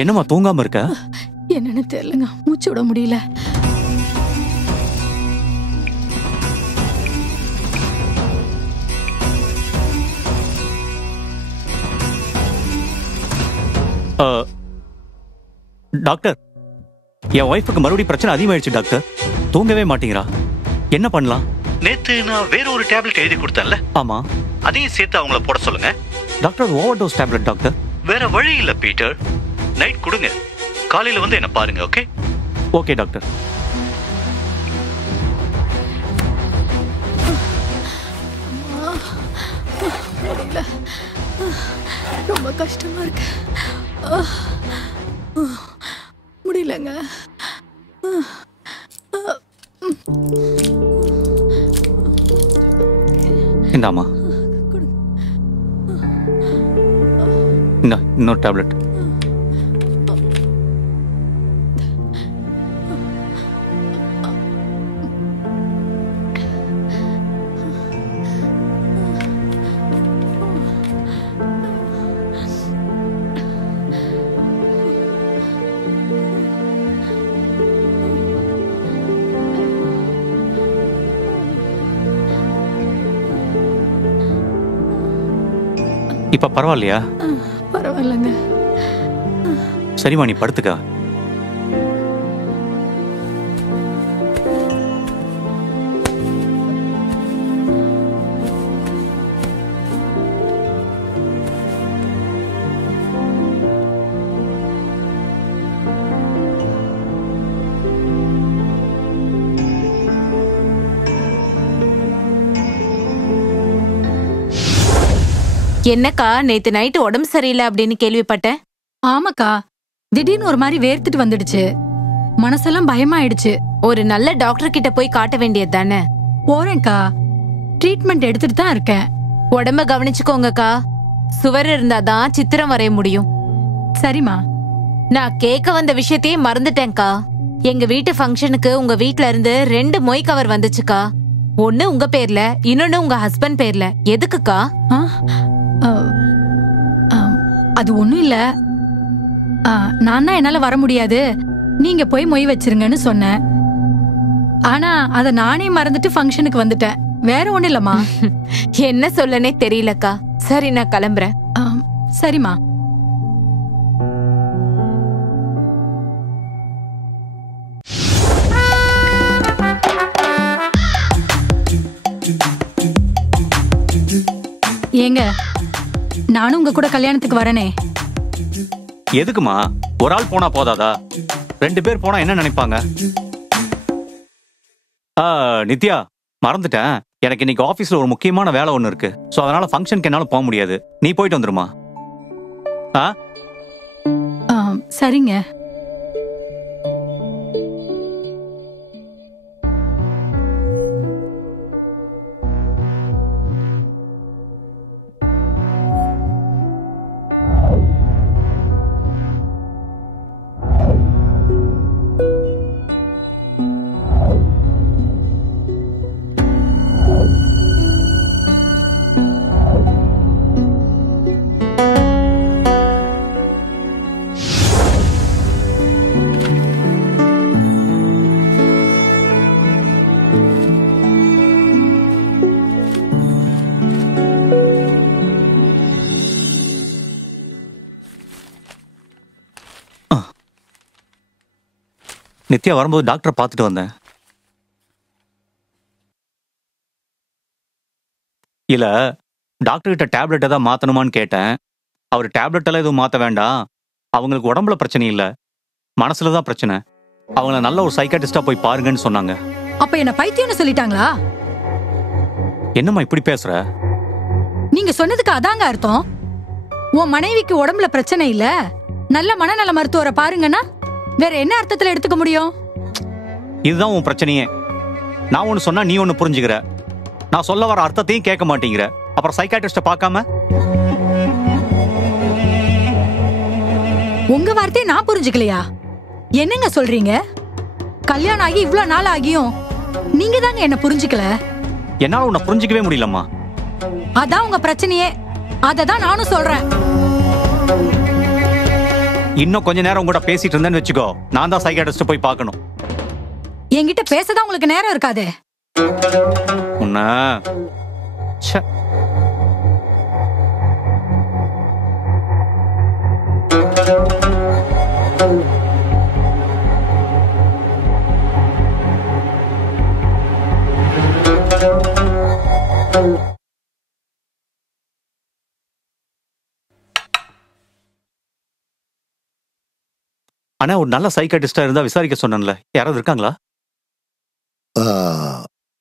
என்னம்மா தூங்காம இருக்க? என்னன்னு தெரியலங்க, மூச்சு விட முடியல. டாக்டர், என் ஒய்ஃபுக்கு மறுபடியும் பிரச்சனை அதிகமாயிடுச்சு டாக்டர். தூங்கவே மாட்டேங்கிறா. என்ன பண்ணலாம்? நேத்து நான் வேற ஒரு டேப்லெட் எழுதி கொடுத்தேன்ல? ஆமா, அதையும் சேர்த்து அவங்கள போட சொல்லுங்க. டாக்டர் அது ஓவர் டோஸ் டேப்லெட் டாக்டர். வேற வழி இல்ல பீட்டர், நைட் கொடுங்க, காலையில வந்து என்ன பாருங்க. ஓகே? Okay doctor. ரொம்ப கஷ்டமா இருக்கு, முடியலங்க. இந்தாமா, இன்னொரு டேப்லெட். இப்ப பரவாயில்லையா? பரவாயில்லைங்க. சரிம்மா, நீ படுத்துக்க. என்னக்கா, நேத்து நைட்டு உடம்பு சரியில்லை அப்படின்னு கேள்விப்பட்டேன். ஆமாக்கா, திடீர்னு ஒரு மாதிரி வேர்த்துட்டு வந்துடுச்சு, மனசெல்லாம் பயமாயிடுச்சு. ஒரு நல்ல டாக்டர் கிட்ட போய் காட்ட வேண்டியது தானே? போறேன்க்கா, ட்ரீட்மெண்ட் எடுத்துட்டு தான் இருக்கேன். உடம்ப கவனிச்சுக்கோங்கக்கா, சுவர் இருந்தாதான் சித்திரம் வரைய முடியும். சரிம்மா. நான் கேட்க வந்த விஷயத்தையே மறந்துட்டேன்க்கா. எங்க வீட்டு ஃபங்க்ஷனுக்கு உங்க வீட்ல இருந்து 2 மொய் கவர் வந்துச்சுக்கா. ஒன்னு உங்க பேர்ல, இன்னொன்னு உங்க ஹஸ்பண்ட் பேர்ல. எதுக்குக்கா? அது ஒண்ணும் இல்ல, நான் தான் என்னால வர முடியாது, நீங்க போய் மொய் வச்சிருங்கன்னு சொன்னேன். ஆனா அத நானே மறந்துட்டு ஃபங்க்ஷனுக்கு வந்துட்டேன். வேற ஒண்ணும் இல்லம்மா. என்ன சொல்லனே தெரியலக்கா. சரி, நான் கிளம்புறேன். சரிம்மா. ஏங்க, நானும் உங்க கூட கல்யாணத்துக்கு வரனே. எதுக்குமா? ஒரு ஆள் போனா போதாதா? 2 பேர் போனா என்ன நினைப்பாங்க? நித்யா, மறந்துட்டேன், எனக்கு இன்னைக்கு ஆபீஸ்ல ஒரு முக்கியமான வேலை ஒண்ணு இருக்கு. சோ அதனால ஃபங்க்ஷனுக்கு என்னால போக முடியாது. நீ போயிட்டு வந்துருமா? சரிங்க. நித்யா வரும்போது டாக்டரை பார்த்துட்டு வந்தேன். இல்ல, டாக்டர் கிட்ட டேப்லெட் ஏதாவது மாத்தணுமான்னு கேட்டேன். அவர் டேப்லெட் எல்லாம் எதுவும் மாத்த வேண்டாம், அவங்களுக்கு உடம்புல பிரச்சனை இல்ல, மனசுலதான் பிரச்சனை, அவங்கள நல்ல ஒரு சைக்காட்டிஸ்டா போய் பாருங்கன்னு சொன்னாங்க. அப்ப என்ன பைத்தியம்னு சொல்லிட்டாங்களா? என்னம்மா இப்படி பேசுற? நீங்க சொன்னதுக்கு அதாங்க அர்த்தம். உன் மனைவிக்கு உடம்புல பிரச்சனை இல்ல, நல்ல மனநல மருத்துவரை பாருங்கன்னா வேற என்ன அர்த்தத்துல எடுத்துக்க முடியும்? இதுதான் உன் பிரச்சனையே. நான் ஒண்ணு சொன்னா நீ ஒண்ணு புரிஞ்சுக்கிற, நான் சொல்ல வர அர்த்தத்தையும் கேட்க மாட்டேங்கிற, அப்புறம் சைக்காட்ரிஸ்ட பார்க்காம உங்க வார்த்தையை நான் புரிஞ்சுக்கலையா? என்னங்க சொல்றீங்க? கல்யாணம் ஆகி இவ்ளோ நாள் ஆகியும் நீங்க தாங்க என்ன புரிஞ்சுக்கல. என்னால உன்னை புரிஞ்சிக்கவே முடியலம்மா. அதான் உங்க பிரச்சனையே. அததான் நானும் சொல்றேன். இன்னும் கொஞ்ச நேரம் உங்ககிட்ட பேசிட்டு இருந்தேன்னு வச்சுக்கோ, நான் தான் சைக்காட்ரிஸ்ட் போய் பார்க்கணும். என்கிட்ட பேசதான் உங்களுக்கு நேரம் இருக்காதே. உன்ன ச்சே. ஆனா ஒரு நல்ல சைக்காட்ரிஸ்டா இருந்தா விசாரிக்க சொன்னேன்ல, யாராவது இருக்காங்களா?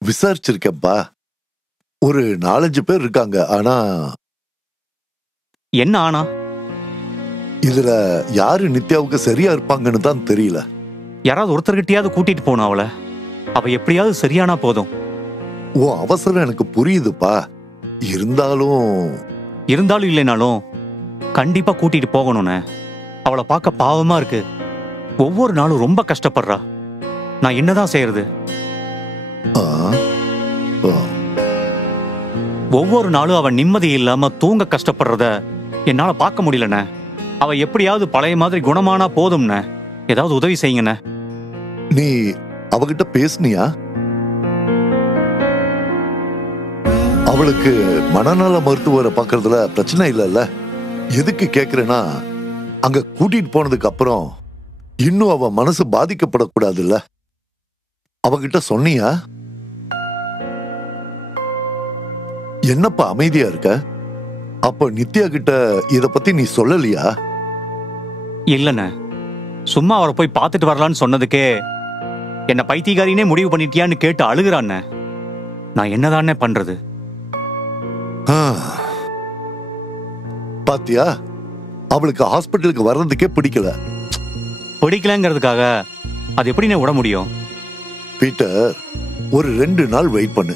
விசாரிச்சிருக்கேன்ப்பா. ஒரு 4-5 பேர் இருக்காங்க. ஆனா என்ன ஆனா? இதுல யாரு நித்யாவுக்கு சரியா இருப்பாங்கன்னு தான் தெரியல. யாராவது ஒருத்தர்கிட்டயாவது கூட்டிட்டு போனா அவளை. அவ எப்படியாவது சரியானா போதும். ஓ, அவசரம் எனக்கு புரியுதுப்பா. இருந்தாலும் இல்லைனாலும் கண்டிப்பா கூட்டிட்டு போகணும்னு. அவளை பார்க்க பாவமா இருக்கு. ஒவ்வொரு நாளும் ரொம்ப கஷ்டப்படுறா. நான் என்னதான் செய்யறது? ஆ, ஆ. ஒவ்வொரு நாளும் அவ நிம்மதி இல்லாம தூங்க கஷ்டப்படுறத என்னால பார்க்க முடியலண்ணே. அவ எப்படியாவது பழைய மாதிரி குணமானா போதும்ண்ணே. ஏதாவது உதவி செய்யுங்கண்ணே. நீ அவகிட்ட பேசுனியா? அவளுக்கு மனநல மருத்துவரை பார்க்கறதுல பிரச்சனை இல்லைல்ல? எதுக்கு கேக்குறேன்னா, அங்க கூட்டிட்டு போனதுக்கு அப்புறம் இன்னும் அவ மனசு பாதிக்கப்படக்கூடாதுல்ல. அவகிட்ட சொன்னியா? என்னப்பா அமைதியா இருக்க? அப்ப நித்யா கிட்ட இத பத்தி நீ சொல்லலையா? இல்லண்ணே, சும்மா அவரை போய் பார்த்துட்டு வரலான்னு சொன்னதுக்கே என்ன பைத்தியக்காரினே முடிவு பண்ணிட்டியான்னு கேட்டு அழுகுறாண்ணே. நான் என்னதானே பண்றது? ஆ. பாத்தியா, அவளுக்கு ஹாஸ்பிட்டலுக்கு வர்றதுக்கே பிடிக்கல. பிடிக்கலங்கிறதுக்காக அது எப்படிண்ணே விட முடியும்? பீட்டர், ஒரு 2 நாள் வெயிட் பண்ணு.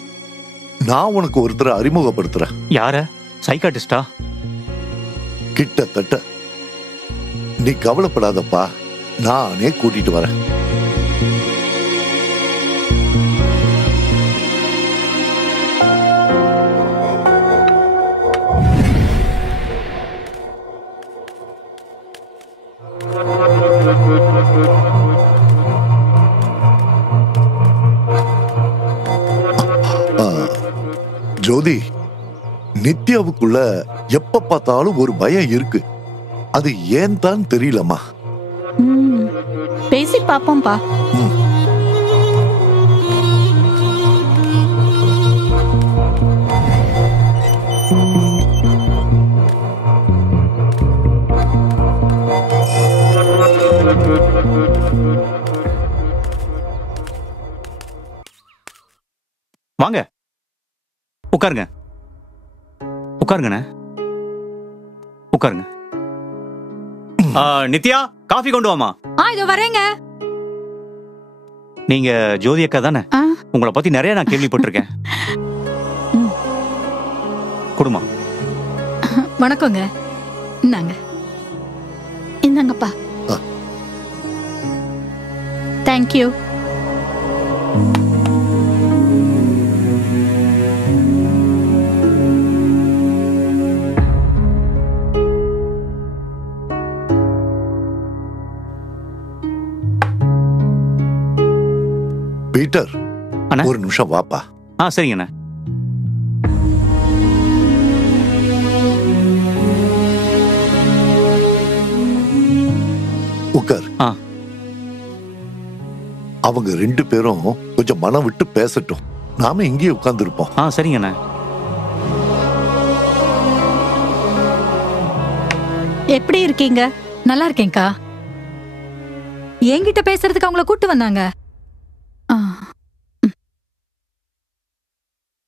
நான் உனக்கு ஒருத்தரை அறிமுகப்படுத்துறேன். யார? சைக்காட்டிஸ்டா? கிட்டத்தட்ட. நீ கவலைப்படாதப்பா, நானே கூட்டிட்டு வரேன். ஜோதி, நித்யாவுக்குள்ள எப்ப பார்த்தாலும் ஒரு பயம் இருக்கு. அது ஏன் தான் தெரியலம்மா. பேசி பாப்போம்பா. வாங்க, உட்காருங்க. உட்காருங்கண்ணே, உட்காருங்க. நித்யா, காஃபி கொண்டு வாமா. இதோ வரேங்க. நீங்க ஜோதி அக்கா தானே? உங்களை பத்தி நிறைய நான் கேள்விப்பட்டிருக்கேன். குடுமா. வணக்கங்க. இந்தாங்க. இந்தாங்கப்பா. தேங்க்யூ. பீட்டர், ஒரு நிமிஷம் வாப்பா. சரிங்கண்ணே. உட்கார். அவங்க 2 பேரும் கொஞ்சம் மனம் விட்டு பேசட்டும். நாம இங்கேயே உட்கார்ந்து இருப்போம். சரிங்கண்ணே. எப்படி இருக்கீங்க? நல்லா இருக்கேன்க்கா. என்கிட்ட பேசுறதுக்கு அவங்கள கூட்டு வந்தாங்க.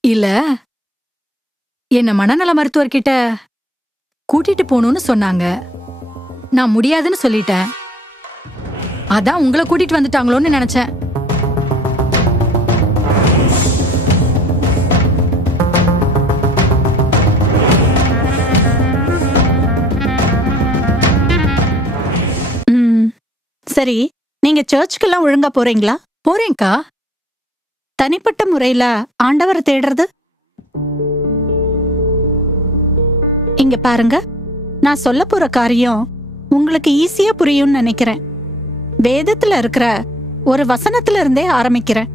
இல்ல, என்ன மனநல மருத்துவர்கிட்ட கூட்டிட்டு போகணும்னு சொன்னாங்க. நான் முடியாதுன்னு சொல்லிட்டேன். அதான் உங்களை கூட்டிட்டு வந்துட்டாங்களோன்னு நினைச்சேன். சரி, நீங்க சர்ச்சுக்கெல்லாம் ஒழுங்கா போறீங்களா? போறேன்க்கா. தனிப்பட்ட முறையில ஆண்டவரை தேடுறது? இங்க பாருங்க, நான் சொல்ல போற காரியம் உங்களுக்கு ஈஸியா புரியும்னு நினைக்கிறேன். வேதத்துல இருக்கிற ஒரு வசனத்துல இருந்தே ஆரம்பிக்கிறேன்.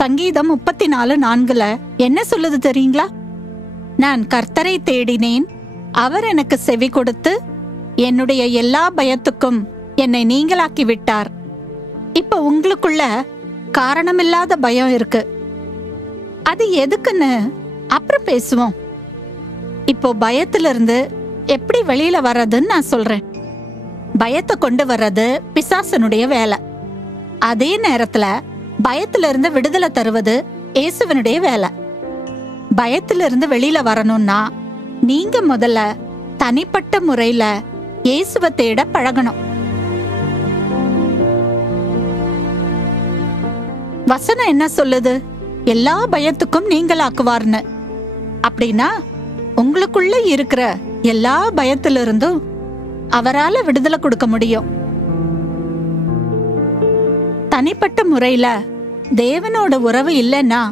சங்கீதம் 34:4 என்ன சொல்லுது தெரியுங்களா? நான் கர்த்தரை தேடினேன், அவர் எனக்கு செவி கொடுத்து என்னுடைய எல்லா பயத்துக்கும் என்னை நீங்களாக்கி விட்டார். இப்ப உங்களுக்குள்ள காரணமில்லாத பயம் இருக்கு. அது எதுக்குன்னு அப்புறம் பேசுவோம். இப்போ பயத்திலிருந்து எப்படி வெளியில வர்றதுன்னு நான் சொல்றேன். பயத்தை கொண்டு வர்றது பிசாசனுடைய வேலை. அதே நேரத்துல பயத்திலிருந்து விடுதலை தருவது இயேசுவனுடைய வேலை. பயத்திலிருந்து வெளியில வரணும்னா நீங்க முதல்ல தனிப்பட்ட முறையில இயேசுவை தேட பழகணும். வசனம் என்ன சொல்லுது? எல்லா பயத்துக்கும் நீங்களாக்குவார்னு. அப்படின்னா உங்களுக்குள்ள இருக்கிற எல்லா பயத்திலிருந்தும் அவரால விடுதலை கொடுக்க முடியும். தனிப்பட்ட முறையில தேவனோட உறவு இல்லைன்னா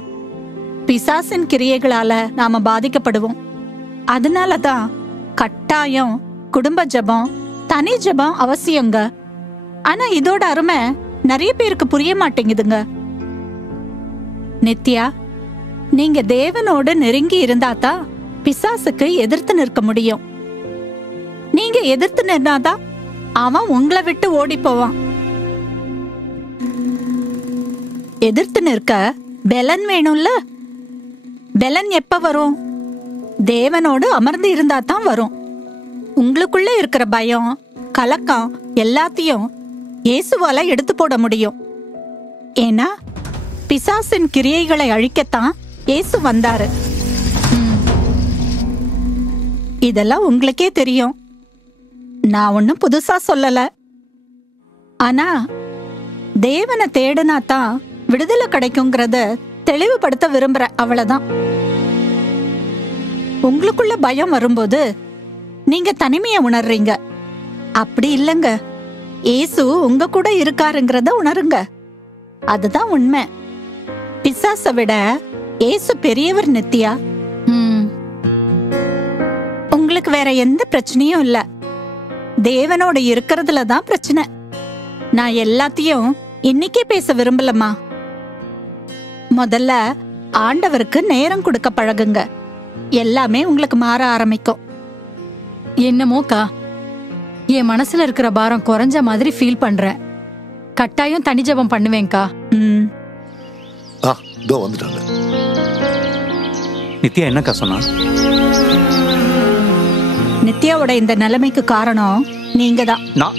பிசாசின் கிரியைகளால நாம பாதிக்கப்படுவோம். அதனாலதான் கட்டாயம் குடும்ப ஜெபம், தனி ஜெபம் அவசியங்க. ஆனா இதோட அருமை நிறைய பேருக்கு புரிய மாட்டேங்குதுங்க. நித்யா, நீங்க தேவனோட நெருங்கி இருந்தாதான் பிசாசுக்கு எதிர்த்து நிற்க முடியும். நீங்க எதிர்த்து நின்னாதான் அவன் உங்களை விட்டு ஓடி போவான். எதிர்த்து நிற்க பெலன் வேணும்ல. பெலன் எப்ப வரும்? தேவனோடு அமர்ந்து இருந்தா தான் வரும். உங்களுக்குள்ள இருக்கிற பயம், கலக்கம் எல்லாத்தையும் இயேசுவால எடுத்து போட முடியும். ஏன்னா பிசாசின் கிரியைகளை அழிக்கத்தான் இயேசு வந்தாரு. இதெல்லாம் உங்களுக்கே தெரியும். நான் ஒன்னும் புதுசா சொல்லல. ஆனா தேவனை தேடினா தான் விடுதலை கிடைக்குங்கிறத தெளிவுபடுத்த விரும்புற, அவ்வளவுதான். உங்களுக்குள்ள பயம் வரும்போது நீங்க தனிமையை உணர்றீங்க. அப்படி இல்லைங்க, இயேசு உங்க கூட இருக்காருங்கிறத உணருங்க. அதுதான் உண்மை. பிசாசை விட இயேசு பெரியவர் நித்யா. உங்களுக்கு வேற எந்த பிரச்சனையும் இல்ல. தேவனோட இருக்கிறதுல தான் பிரச்சனை. நான் எல்லாத்தையும் இன்னைக்கே பேச விரும்பலமா. முதல்ல ஆண்டவருக்கு நேரம் கொடுக்க பழகுங்க. எல்லாமே உங்களுக்கு மாற ஆரம்பிக்கும். என்னமோக்கா, என் மனசுல இருக்கிற பாரம் குறைஞ்ச மாதிரி ஃபீல் பண்றேன். கட்டாயம் தனி ஜெபம் பண்ணுவேன்க்கா. வந்துட்டாங்க. நித்யா என்னக்கா சொன்னா? நித்யாவோட இந்த நிலைமைக்கு காரணம் நீங்க தான். நான்